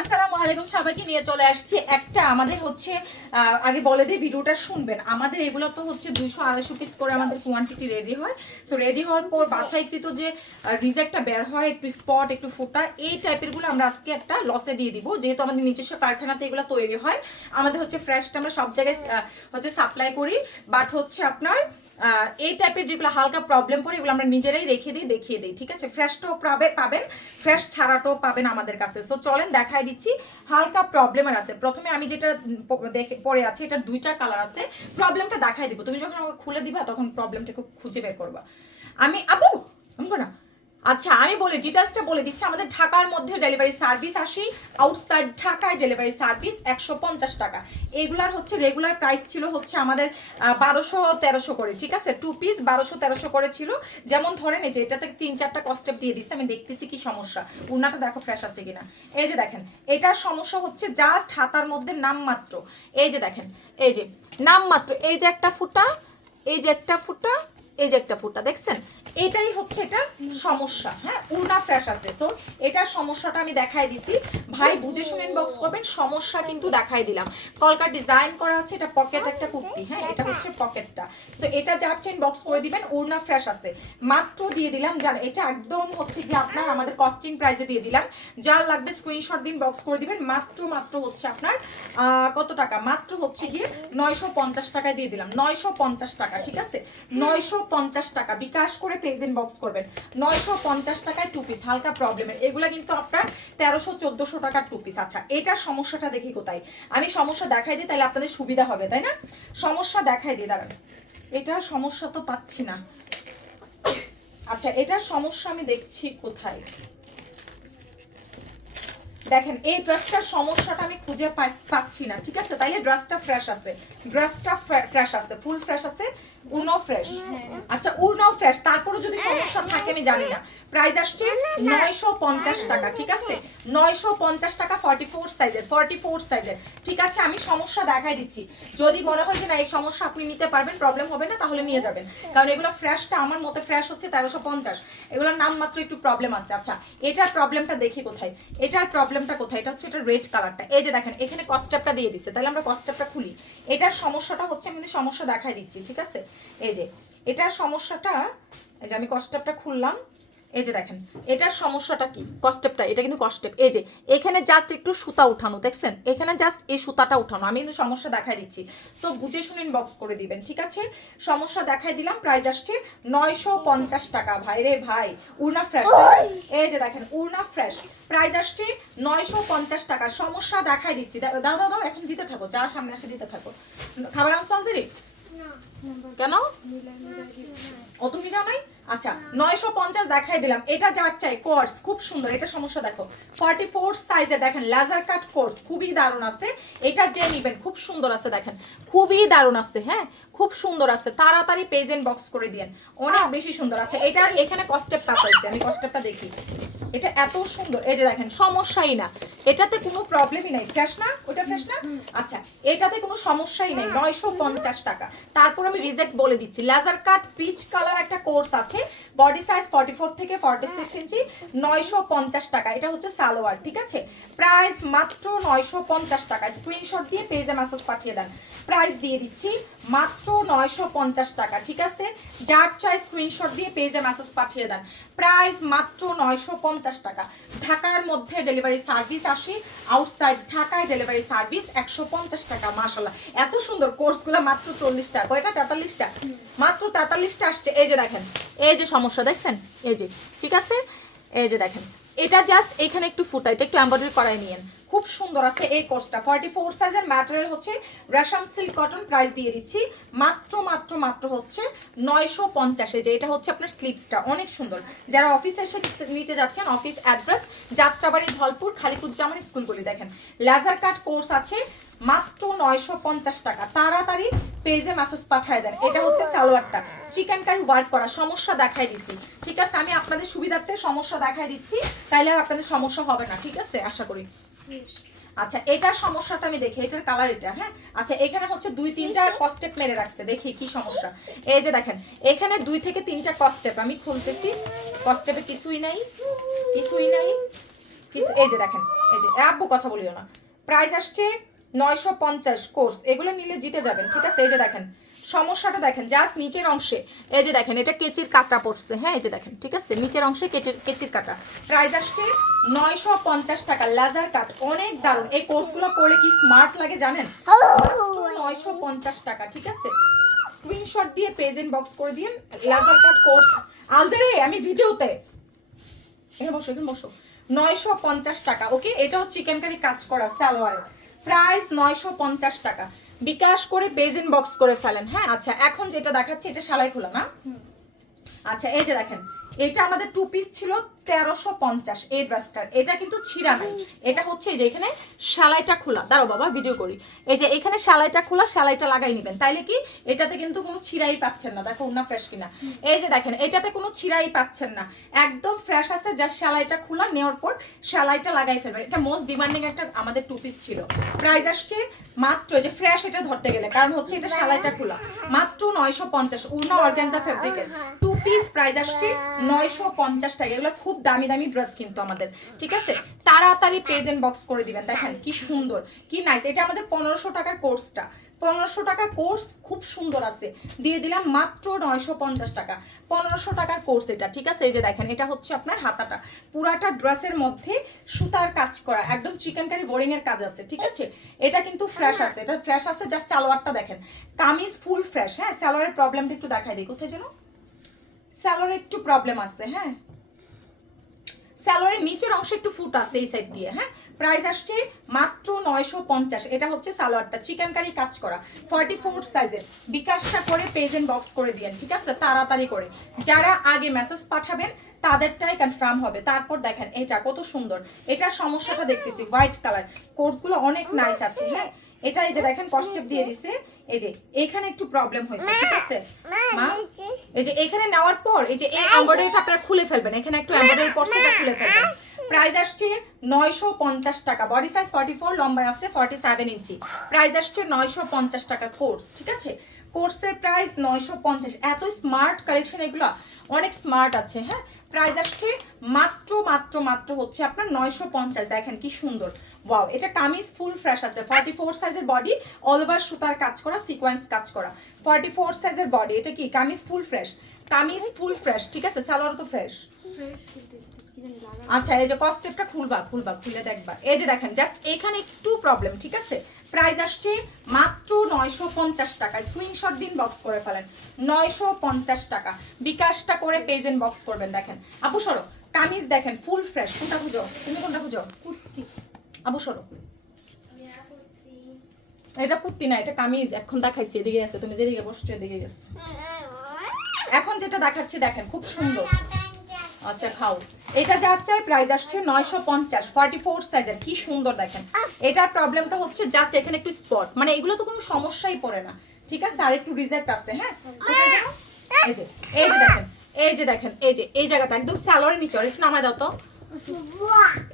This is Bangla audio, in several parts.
আসসালামু আলাইকুম, সবাইকে নিয়ে চলে আসছি একটা আমাদের হচ্ছে আগে বলে দিই ভিডিওটা শুনবেন। আমাদের এগুলো তো হচ্ছে দুইশো আড়াইশো পিস করে আমাদের কোয়ান্টিটি রেডি হয়। সো রেডি হওয়ার পর বাছাইকৃত যে রিজেক্টটা বের হয়, একটু স্পট একটু ফোটা, এই টাইপেরগুলো আমরা আজকে একটা লসে দিয়ে দিব। যেহেতু আমাদের নিজস্ব কারখানাতে এগুলো তৈরি হয়, আমাদের হচ্ছে ফ্রেশটা আমরা সব জায়গায় হচ্ছে সাপ্লাই করি। বাট হচ্ছে আপনার এই টাইপের যেগুলো হালকা প্রবলেম পড়ে, এগুলো আমরা নিজেরাই রেখে দিই, দেখিয়ে দিই, ঠিক আছে? ফ্রেশটাও পাবে, পাবেন ফ্রেশ ছাড়াটাও পাবেন আমাদের কাছে। সো চলেন দেখাই দিচ্ছি, হালকা প্রবলেমের আছে। প্রথমে আমি যেটা দেখে, পরে আছে, এটার দুইটা কালার আছে। প্রবলেমটা দেখাই দিব। তুমি যখন আমাকে খুলে দিবা, তখন প্রবলেমটা খুব খুঁজে বের করবা। আমি, আবু আমি না? আচ্ছা আমি বলি ডিটেলসটা বলে দিচ্ছি। আমাদের ঢাকার মধ্যে ডেলিভারি সার্ভিস আসি আউটসাইড ঢাকায় ডেলিভারি সার্ভিস একশো পঞ্চাশ টাকা। এগুলার হচ্ছে রেগুলার প্রাইস ছিল হচ্ছে আমাদের বারোশো তেরোশো করে, ঠিক আছে? টু পিস বারোশো তেরোশো করে ছিল। যেমন ধরেন এই যে, এটাতে তিন চারটা কস্টেপ দিয়ে দিচ্ছে, আমি দেখতেছি কি সমস্যা। উন্নাটা দেখো ফ্রেশ আছে কিনা। এই যে দেখেন, এটার সমস্যা হচ্ছে জাস্ট হাতার মধ্যে নামমাত্র। এই যে দেখেন, এই যে, নামমাত্র। এই যে একটা ফুটা, এই যে একটা ফুটা, এই যে একটা ফুটা, দেখছেন? এটাই হচ্ছে এটা সমস্যা হ্যাঁ? উল্টা ফ্রেশ আছে। সো এটার সমস্যাটা আমি দেখাই দিছি। ভাই, বুঝে শুনে ইনবক্স করবেন, সমস্যা কিন্তু দেখাই দিলাম। কলকার ডিজাইন করা আছে, এটা পকেট একটা কুর্তি হ্যাঁ? এটা হচ্ছে পকেটটা সো এটা যার চেন বক্স করে দিবেন উড়না ফ্রেশ আছে। মাত্র দিয়ে দিলাম, জান, এটা একদম হচ্ছে কি আপনার আমাদের কস্টিং প্রাইসে দিয়ে দিলাম। যার লাগবে স্ক্রিনশট দিন বক্স করে দিবেন, মাত্র মাত্র হচ্ছে আপনার কত টাকা? মাত্র হচ্ছে গিয়ে নয়শো পঞ্চাশ টাকায় দিয়ে দিলাম। নয়শো পঞ্চাশ টাকা, ঠিক আছে? নয়শো পঞ্চাশ টাকা। বিকাশ করে প্রেজেন্ট বক্স করবেন। নয়শো পঞ্চাশ টাকায় টু পিস হালকা প্রবলেমের এগুলা কিন্তু আপনার তেরোশো, চোদ্দশো টাকার টু পিস আচ্ছা এটার সমস্যাটা দেখি কোথায়? আমি সমস্যা দেখাই দিই, তাহলে আপনাদের সুবিধা হবে, তাই না? সমস্যা দেখাই দিই, দাঁড়ান। এটার সমস্যা তো পাচ্ছি না। আচ্ছা এটার সমস্যা আমি দেখছি কোথায়? দেখেন, এই ড্রেসটার সমস্যাটা আমি খুঁজে পাচ্ছি না, ঠিক আছে? তাইলে ড্রেসটা ফ্রেশ আছে। ড্রেসটা ফ্রেশ আছে ফুল ফ্রেশ আছে। উনো ফ্রেশ আচ্ছা ফ্রেশ তারপরে যদি সমস্যা থাকে, আমি জানি না। প্রাইস আসছে নয়শো পঞ্চাশ টাকা, ঠিক আছে? নয়শো পঞ্চাশ টাকা ফর্টি ফোর সাইজের ফর্টি ফোর সাইজের ঠিক আছে, আমি সমস্যা দেখাই দিচ্ছি। যদি মনে হয় যে, না, এই সমস্যা আপনি নিতে পারবেন প্রবলেম হবে না, তাহলে নিয়ে যাবেন। কারণ এগুলো ফ্রেশটা আমার মতে ফ্রেশ হচ্ছে তেরোশো পঞ্চাশ। এগুলোর নাম মাত্র একটু প্রবলেম আছে। আচ্ছা এটার প্রবলেমটা দেখি কোথায়? এটার প্রবলেমটা কোথায়? এটা হচ্ছে এটা রেড কালারটা এই যে দেখেন, এখানে কস্টেপটা দিয়ে দিচ্ছে। তাহলে আমরা কস্টেপটা খুলি। এটার সমস্যাটা হচ্ছে, আমি সমস্যা দেখাই দিচ্ছি, ঠিক আছে? এই যে এটার সমস্যাটা এই যে আমি কস্টেপটা খুললাম এই যে দেখেন এটার সমস্যাটা কি? কস্টেপটা এটা কিন্তু কস্টেপ এই যে এখানে জাস্ট একটু সুতা উঠানো দেখছেন? এখানে জাস্ট এই সুতাটা উঠানো। আমি কিন্তু সমস্যা দেখাই দিচ্ছি। সো বুঝে শুনে বক্স করে দিবেন ঠিক আছে? সমস্যা দেখাই দিলাম প্রাইস আসছে নয়শো পঞ্চাশ টাকা। ভাই রে ভাই উড়না ফ্রেশ এই যে দেখেন উড়না ফ্রেশ প্রাইস আসছে নয়শো পঞ্চাশ টাকা। সমস্যা দেখাই দিচ্ছি। দাও দাও দাও এখন দিতে থাকো। যা সামনে আসে দিতে থাকো। খাবার আনসার কেন? ও তুমি যাও নাই আচ্ছা নয়শো পঞ্চাশ দেখাই দিলাম। এটা যার চাই কোর্স খুব সুন্দর। এটা সমস্যা দেখো। ফর্টি ফোর সাইজে দেখেন লেজার কাট কোর্স খুবই দারুণ আছে। এটা যে নিবেন খুব সুন্দর আছে দেখেন। খুবই দারুণ আছে হ্যাঁ? খুব সুন্দর আছে। তাড়াতাড়ি পেজেন্ট বক্স করে দিয়েন। অনেক বেশি সুন্দর আছে। এটার এখানে কস্টেপটা পাইছে আমি কস্টেপটা দেখি। এটা এত সুন্দর। এই যে দেখেন সমস্যাই না। এটাতে কোনো প্রবলেমই নাই। ফ্রেশ না? ওটা ফ্রেশ না? আচ্ছা এটাতে কোনো সমস্যাই নেই। নয়শো পঞ্চাশ টাকা। তারপর আমি রিজেক্ট বলে দিচ্ছি। লেজার কাট পিচ কালার একটা কোর্স আছে। বডি সাইজ ফর্টি ফোর থেকে ফর্টি সিক্স ইঞ্চি নয়শো পঞ্চাশ টাকা। এটা হচ্ছে সালোয়ার ঠিক আছে? প্রাইস মাত্র নয়শো পঞ্চাশ টাকা। স্ক্রিনশট দিয়ে পেজে মেসেজ পাঠিয়ে দেন। প্রাইস দিয়ে দিচ্ছি মাত্র নয়শো পঞ্চাশ টাকা ঠিক আছে? যার চাই স্ক্রিনশট দিয়ে পেজে মেসেজ পাঠিয়ে দেন। প্রাইস মাত্র নয়শো পঞ্চাশ টাকা। ঢাকার মধ্যে ডেলিভারি সার্ভিস আসি। আউটসাইড ঢাকায় ডেলিভারি সার্ভিস একশো পঞ্চাশ টাকা মাসাল্লাহ এত সুন্দর কোর্সগুলো মাত্র চল্লিশ টাকা। কয়টা তেতাল্লিশটা। মাত্র তেতাল্লিশটা আসছে। এই যে দেখেন, এই যে সমস্যা দেখছেন? এই যে, ঠিক আছে? এই যে দেখেন, এটা জাস্ট এখানে একটু ফুটা এটা একটু এম্ব্রয়ডারি করাই নিয়েন। খুব সুন্দর আছে এই কোর্সটা ফর্টি ফোর সাইজের ম্যাটেরিয়াল হচ্ছে রেশম সিল্ক কটন প্রাইস দিয়ে দিচ্ছি। মাত্র মাত্র মাত্র হচ্ছে নয়শো পঞ্চাশে। যে, এটা হচ্ছে আপনার স্লিপসটা অনেক সুন্দর। যারা অফিসে এসে নিতে যাচ্ছেন অফিস অ্যাড্রেস যাত্রাবাড়ি, ধলপুর, খালিকুজ্জামান স্কুলগুলি দেখেন। লেজার কাট কোর্স আছে মাত্র নয়শো পঞ্চাশ টাকা। তাড়াতাড়ি পেজে মেসেজ পাঠায় দেন। এটা হচ্ছে সালোয়ারটা। চিকেন কারি ওয়ার্ক করা, সমস্যা দেখাই দিচ্ছি। ঠিক আছে, আমি আপনাদের সুবিধার্থে সমস্যা দেখাই দিচ্ছি। তাইলে আর আপনাদের সমস্যা হবে না, ঠিক আছে? আশা করি। আচ্ছা এটার সমস্যাটা আমি দেখি, এটার কালার এটা হ্যাঁ? আচ্ছা এখানে হচ্ছে দুই, তিনটা কস্টেপ মেরে রাখছে। দেখি, কি সমস্যা? এই যে দেখেন, এখানে দুই থেকে তিনটা কস্টেপ আমি খুলতেছি। কস্টেপে কিছুই নাই কিছুই নাই, কিছু এই যে দেখেন, এই যে আব্বু কথা বলিও না। প্রাইস আসছে নয়শো পঞ্চাশ কোর্স, এগুলো নিলে জিতে যাবেন, ঠিক আছে? এই যে দেখেন, সমস্যাটা দেখেন জাস্ট নিচের অংশে, এই যে দেখেন, এটা কেচির কাটা পড়ছে হ্যাঁ এই যে দেখেন, ঠিক আছে? নিচের অংশে কেচির কেচির কাটা। প্রাইস আসছে নয়শো পঞ্চাশ টাকা লেজার কাট অনেক দারুণ। এই কোর্সগুলো পরে কি স্মার্ট লাগে জানেন? নয়শো পঞ্চাশ টাকা, ঠিক আছে? স্ক্রিনশট দিয়ে পেজ বক্স করে দিন লেজার কাট কোর্স আলজারে আমি ভিডিওতে, এখানে বসো এখানে বসো। নয়শো পঞ্চাশ টাকা ওকে এটাও চিকেন কারি কাজ করা সালোয়ার প্রাইস নয়শো পঞ্চাশ টাকা। বিকাশ করে বেজিন বক্স করে ফেলেন। হ্যাঁ আচ্ছা এখন যেটা দেখাচ্ছি এটা সালাই খোলা না আচ্ছা এই যে দেখেন এটা আমাদের টু পিস ছিল তেরোশো পঞ্চাশ এই ড্রেসটার এটা কিন্তু ছিঁড়া নাই এটা হচ্ছে এই যে এখানে সেলাইটা খোলা। দাঁড়ো বাবা ভিডিও করি। এই যে এখানে সেলাইটা খোলা সেলাইটা লাগাই নেবেন। তাইলে কি? এটাতে কিন্তু কোনো ছিঁড়াই পাচ্ছেন না। দেখো উন্না ফ্রেশ কিনা। এই যে দেখেন এটাতে কোনো ছিঁড়াই পাচ্ছেন না। একদম ফ্রেশ আছে যা সেলাইটা খোলা নেওয়ার পর সেলাইটা লাগাই ফেলবেন। এটা মোস্ট ডিমান্ডিং একটা আমাদের টু পিস ছিল। প্রাইস আসছে মাত্র এই যে ফ্রেশ এটা ধরতে গেলে। কারণ হচ্ছে এটা সেলাইটা খোলা। মাত্র নয়শো পঞ্চাশ উন্না অর্গানজা ফেব্রিকের টু পিস প্রাইস আসছে নয়শো পঞ্চাশ টাকা। এগুলো খুব দামি দামি ড্রেস কিন্তু আমাদের, ঠিক আছে? তাড়াতাড়ি পেজ এন্ড বক্স করে দিবেন, দেখেন কি সুন্দর, কি নাইস এটা আমাদের পনেরোশো টাকার কোর্সটা পনেরোশো টাকা কোর্স খুব সুন্দর আছে। দিয়ে দিলাম মাত্র নয়শো পঞ্চাশ টাকা। পনেরোশো টাকার কোর্স এটা, ঠিক আছে? এই যে দেখেন, এটা হচ্ছে আপনার হাতাটা। পুরাটা ড্রেসের মধ্যে সুতার কাজ করা, একদম চিকেন কারি বোরিং এর কাজ আছে, ঠিক আছে? এটা কিন্তু ফ্রেশ আছে। এটা ফ্রেশ আছে জাস্ট সালোয়ারটা দেখেন। কামিজ ফুল ফ্রেশ হ্যাঁ? সালোয়ারের প্রবলেমটা একটু দেখাই দিই। কোথায় যেন? স্যালোয়ারে একটু প্রবলেম আছে হ্যাঁ? স্যালোয়ারের নিচের অংশে একটু ফুট আছে এই সাইড দিয়ে হ্যাঁ? প্রাইস আসছে মাত্র নয়শো পঞ্চাশ, এটা হচ্ছে সালোয়ারটা চিকেন কারি কাজ করা ফর্টি ফোর সাইজের বিকাশটা করে পেজ এন্ড বক্স করে দিয়েন, ঠিক আছে? তাড়াতাড়ি করে। যারা আগে মেসেজ পাঠাবেন, তাদেরটাই কনফার্ম হবে। তারপর দেখেন, এটা কত সুন্দর। এটার সমস্যাটা দেখতেছি হোয়াইট কালার কোর্সগুলো অনেক নাইস আছে হ্যাঁ? এটা এই যে দেখেন কস্টেপ দিয়ে দিছে। এই যে এখানে একটু প্রবলেম হয়েছে ঠিক আছে? মা এই যে এখানে নেওয়ার পর এই যে এই এমব্রয়ডারিটা আপনারা খুলে ফেলবেন। এখানে একটু এমব্রয়ডারি পর সেটা খুলে ফেলবেন। প্রাইস আসছে নয়শো পঞ্চাশ টাকা। বডি সাইজ ফর্টি ফোর লম্বায় আছে ফর্টি সেভেন ইঞ্চি প্রাইস আসছে নয়শো পঞ্চাশ টাকা কোর্স ঠিক আছে? কোর্সের প্রাইস নয়শো পঞ্চাশ। এত স্মার্ট কালেকশন এগুলো। অনেক স্মার্ট আছে হ্যাঁ? প্রাইস আসছে মাত্র মাত্র মাত্র হচ্ছে আপনার নয়শো পঞ্চাশ। দেখেন কি সুন্দর। ওয়াও এটা কামিজ ফুল ফ্রেশ আছে। ফর্টি ফোর সাইজের বডি অল ওভার সুতার কাজ করা সিকোয়েন্স কাজ করা। ফর্টি ফোর সাইজের বডি এটা কি? Kameez full fresh kameez full fresh ঠিক আছে? সালোয়ার তো ফ্রেশ আচ্ছা এই যে কস্টেপটা খুলবা খুলবা খুলে দেখবা। এই যে দেখেন জাস্ট এখানে একটু প্রবলেম ঠিক আছে? প্রাইস আসছে মাত্র নয়শো পঞ্চাশ টাকা। স্ক্রিনশট দিন বক্স করে ফেলেন। নয়শো পঞ্চাশ টাকা। বিকাশটা করে পেজ এন্ড বক্স করবেন দেখেন। আপু সরো। কামিজ দেখেন ফুল ফ্রেশ কোনটা খুঁজো? তুমি কোনটা খুঁজো? আবু সরো। এটা কুর্তি না এটা কামিজ। এখন দেখাইছি এদিকে আছে। তুমি যেদিকে বসছো এদিকে গেছে। এখন যেটা দেখাচ্ছি দেখেন খুব সুন্দর। আচ্ছা খাও। এটা যার চাই প্রাইস আসছে নয়শো পঞ্চাশ ফর্টি ফোর সাইজের কি সুন্দর দেখেন। এটার প্রবলেমটা হচ্ছে জাস্ট এখানে একটু স্পট মানে এগুলো তো কোনো সমস্যাই পড়ে না। ঠিক আছে? আর একটু রিজেক্ট আছে হ্যাঁ? এই যে এই যে দেখেন, এই যে দেখেন, এই যে, এই জায়গাটা একদম স্যালোয়ারের নিচে। একটু নামায় দাও তো।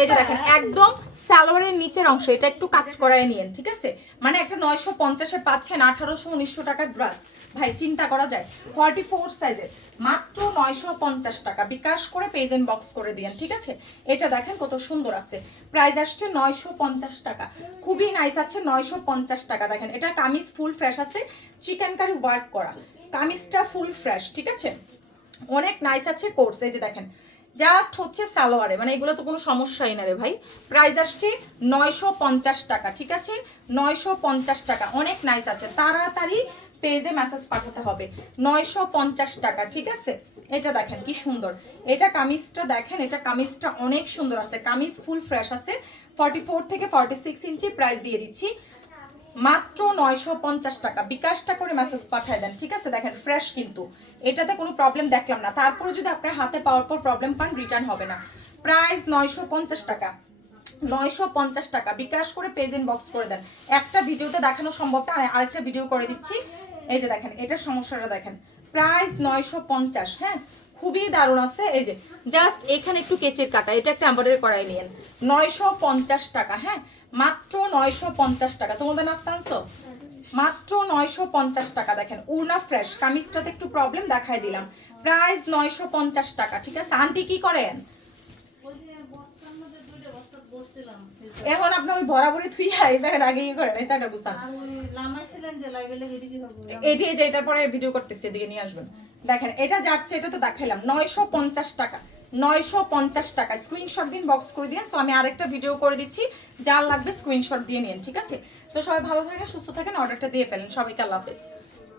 এই যে দেখেন, একদম সালোয়ারের নিচের অংশ। এটা একটু কাজ করায় নিয়েন, ঠিক আছে? মানে একটা নয়শো পঞ্চাশে পাচ্ছেন আঠারোশো উনিশশো টাকার ড্রেস ভাই, চিন্তা করা যায়। ফর্টি ফোর সাইজের মাত্র নয়শো পঞ্চাশ টাকা। বিকাশ করে পেজ এন্ড বক্স করে দিয়েন, ঠিক আছে? এটা দেখেন কত সুন্দর আছে। প্রাইস আসছে নয়শো পঞ্চাশ টাকা। খুবই নাইস আছে, নয়শো পঞ্চাশ টাকা। দেখেন, এটা কামিজ ফুল ফ্রেশ আছে চিকেন কারি ওয়ার্ক করা। কামিজটা ফুল ফ্রেশ ঠিক আছে? অনেক নাইস আছে কোর্স এই যে দেখেন। জাস্ট হচ্ছে সালোয়ারে মানে এগুলো তো কোনো সমস্যাই না রে ভাই। প্রাইস আসছে নয়শো পঞ্চাশ টাকা, ঠিক আছে? নয়শো পঞ্চাশ টাকা, অনেক নাইস আছে। তাড়াতাড়ি পেজে মেসেজ পাঠাতে হবে। নয়শো পঞ্চাশ টাকা, ঠিক আছে? এটা দেখেন কি সুন্দর। এটা কামিজটা দেখেন, এটা কামিজটা অনেক সুন্দর আছে। কামিজ ফুল ফ্রেশ আছে। ফর্টি ফোর থেকে ফর্টি সিক্স ইঞ্চি প্রাইস দিয়ে দিচ্ছি। মাত্র নয়শো পঞ্চাশ টাকা। বিকাশটা করে মেসেজ পাঠায় দেন, ঠিক আছে? দেখেন ফ্রেশ কিন্তু। এটাতে কোনো প্রবলেম দেখলাম না। তারপরে যদি আপনার হাতে পাওয়ার পর প্রবলেম পান রিটার্ন হবে না। প্রাইস নয়শো পঞ্চাশ টাকা। নয়শো পঞ্চাশ টাকা। বিকাশ করে পেজ ইন বক্স করে দেন। একটা ভিডিওতে দেখানো সম্ভব না আর আরেকটা ভিডিও করে দিচ্ছি। এই যে দেখেন, এটার সমস্যাটা দেখেন। প্রাইস নয়শো পঞ্চাশ হ্যাঁ? খুবই দারুণ আছে। এই যে জাস্ট এখানে একটু কেচের কাটা, এটা একটা এম্বয়ডারি করাই নিয়েন। নয়শো পঞ্চাশ টাকা হ্যাঁ? মাত্র নয়শো পঞ্চাশ টাকা। তোমাদের নাস্তা আনছো? মাত্র নয়শো পঞ্চাশ টাকা, দেখেন। উর্না ফ্রেশ কামিজটাতে একটু প্রবলেম দেখাই দিলাম। প্রাইস নয়শো পঞ্চাশ টাকা, ঠিক আছে? আন্টি কি করেন? এখন আপনি ওই বরাবরই থুইয়া এই জায়গাটা আগে ইয়ে করেন এই জায়গাটা গুছান। এটি যে এটার পরে ভিডিও করতেছি এদিকে নিয়ে আসবেন। দেখেন এটা যাচ্ছে এটা তো দেখাইলাম। নয়শো পঞ্চাশ টাকা। নয়শো পঞ্চাশ টাকা। স্ক্রিনশট দিন বক্স করে দিন সো আমি আরেকটা ভিডিও করে দিচ্ছি। যার লাগবে স্ক্রিনশট দিয়ে নিন ঠিক আছে? তো সবাই ভালো থাকেন সুস্থ থাকেন অর্ডারটা দিয়ে ফেলেন। সবাইকে আল্লাহ হাফেজ।